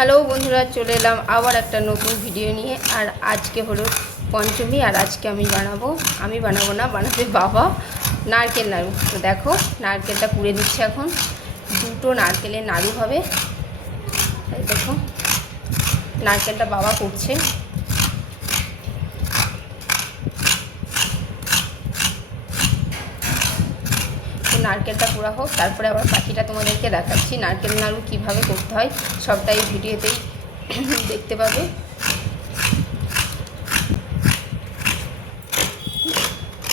Hello বন্ধুরা, চলে এলাম আবার একটা নতুন ভিডিও নিয়ে। আর আজকে হলো পঞ্চমী, আর আজকে আমি বানাবো না, বানাবে বাবা নারকেল নাড়ু। তো দেখো নারকেলটা পুড়ে দিচ্ছে এখন। দুটো নারকেলের নাড়ু হবে। এই দেখো নারকেলটা বাবা করছে। নারকেলটা পুরা হোক, তারপরে আবার বাকিটা তোমাদেরকে দেখাচ্ছি নারকেল নাড়ু কীভাবে করতে হয়। সবটাই ভিডিওতেই দেখতে পাবে।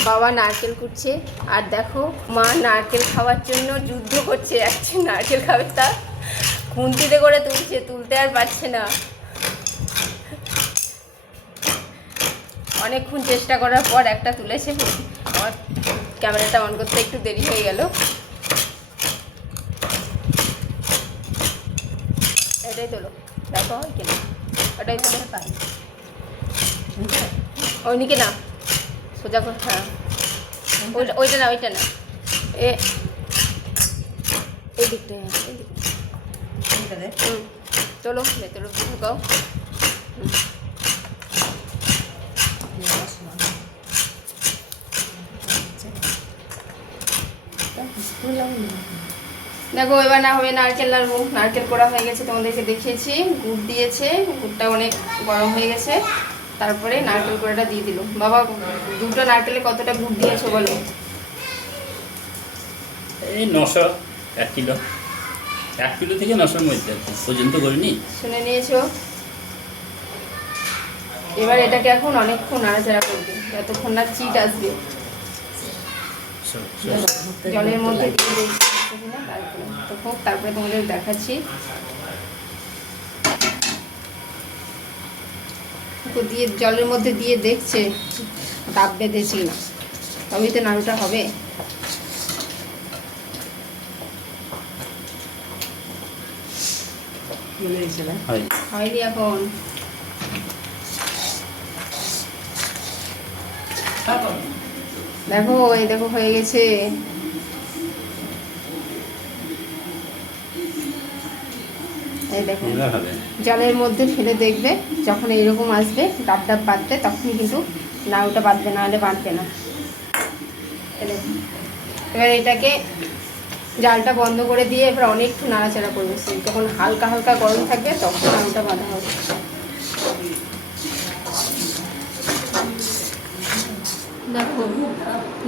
বাবা নারকেল কুটছে, আর দেখো মা নারকেল খাওয়ার জন্য যুদ্ধ করছে। যাচ্ছে নারকেল খাবে, তা খুন্তিতে করে তুলতে আর পারছে না। অনেকক্ষণ চেষ্টা করার পর একটা তুলেছে। আমার ক্যামেরাটা অন করতে একটু দেরি হয়ে গেল। এটাই তোলো, দেখো হয় কিনা। ওটাই তোলো, ওইদিকে না, সোজা করে। হ্যাঁ ওইটা না এই দিকটা, চলো ভেতরে ঢুকাও। দেখো এবার না হবে নারকেল নাড়ু। নারকেল করা হয়ে গেছে, তোমাদেরকে দেখিয়েছি। গুড় দিয়েছে, গুড়টা অনেক গরম হয়ে গেছে। তারপরে নারকেল কোড়াটা দিয়ে দিল বাবা। দুটো নারকেলে কতটা গুড় দিয়েছো বলো? এই 900, 1 কিলো, 1 কিলো থেকে 900-র মধ্যে পর্যন্ত করিনি। শুনে নিয়েছো। এবার এটাকে এখন অনেকক্ষণ নাড়াচাড়া করবে যতক্ষণ না চিট আসবে। জলের মধ্যে দিয়ে তারপরে তোমাদের দেখাচ্ছি। দিয়ে জলের মধ্যে দিয়ে দেখছে ডাব বেঁধেছি না, তবেই তো নাড়ুটা হবে। হয়নি এখন। দেখো এই দেখো হয়ে গেছে। এই দেখো জলের মধ্যে ফেলে দেখবে, যখন এইরকম আসবে ডাব ডাব বাঁধবে, তখনই কিন্তু নাড়ুটা বাঁধবে, না হলে বাঁধবে না। এবার এটাকে জালটা বন্ধ করে দিয়ে এবার অনেকটু নাড়াচাড়া করবে। যখন হালকা হালকা গরম থাকবে তখন নাড়ুটা বাঁধা হবে। দেখো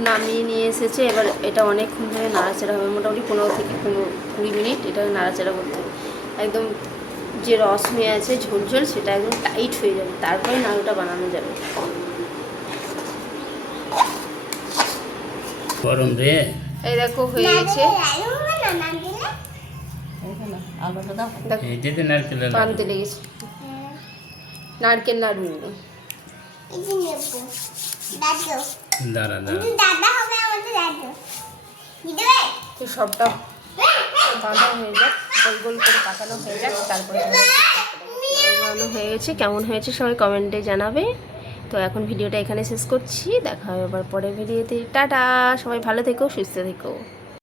নামিয়ে নিয়ে এসেছে। এবার এটা অনেকক্ষণ ধরে নাড়াচাড়া হবে, মোটামুটি 15 থেকে 20 মিনিট এটা নাড়াচাড়া করতে হবে। একদম যে রস হয়ে আছে ঝোল ঝোল, সেটা একদম টাইট হয়ে যাবে, তারপরে নাড়ুটা বানানো যাবে। গরম রে। এই দেখো হয়ে গেছে। পানতে লেগেছে নারকেল নাড়ু। তো সবটা বাঁধা হয়ে যাক, গোল গোল করে পাকানো হয়ে যাক, তারপরে বানানো হয়ে গেছে। কেমন হয়েছে সবাই কমেন্টে জানাবে। তো এখন ভিডিওটা এখানে শেষ করছি, দেখা হবে আবার পরের ভিডিওতে। টাটা, সবাই ভালো থেকো, সুস্থ থেকো।